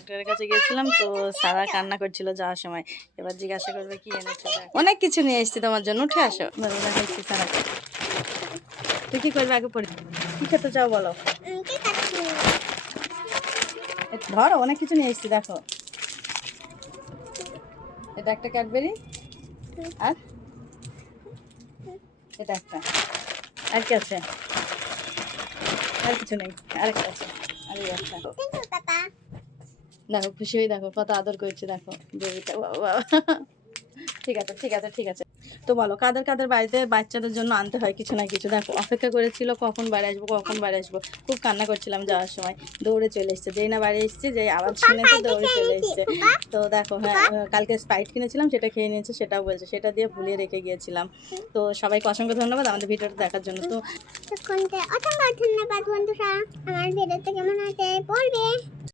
ডাক্তারের কাছে গিয়েছিলাম তো সারা কান্না করছিল যাওয়ার সময়। এবার জিজ্ঞাসা করবে কি এনেছো, অনেক কিছু নিয়ে এসেছি তোমার জন্য, উঠে আসো। দেখাচ্ছি সারা, তুই কি করবে আগে পড়ে, কি খেতে চাও বলো? ধরো, অনেক কিছু নিয়ে এসেছি দেখো। এটা একটা ক্যাডবেরি, আর এটা একটা, আর কি আছে? আর কিছু নেই, আরেকটা আছে, আর এই একটা। দেখো খুশি হয়ে, দেখো কত আদর করছে, দেখো বেবিটা। ঠিক আছে ঠিক আছে ঠিক আছে। তো বলো, কাদের কাদের বাড়িতে বাচ্চাদের জন্য আনতে হয় কিছু না কিছু? দেখো অপেক্ষা করেছিল কখন বাড়ি আসবো কখন বাড়ি আসবো, খুব কান্না করছিলাম যাওয়ার সময়। দৌড়ে চলে এসছে, যেই না বাড়ি এসছে, যেই আওয়াজ শুনে তো দৌড়ে চলে এসছে। তো দেখো, হ্যাঁ কালকে স্প্রাইট কিনেছিলাম, সেটা খেয়ে নিয়েছে, সেটাও বলছে, সেটা দিয়ে ভুলিয়ে রেখে গিয়েছিলাম। তো সবাইকে অসংখ্য ধন্যবাদ আমাদের ভিডিওটা দেখার জন্য। তো অসংখ্য ধন্যবাদ বন্ধুরা, আমার ভিডিওটা কেমন হয়েছে বলবে।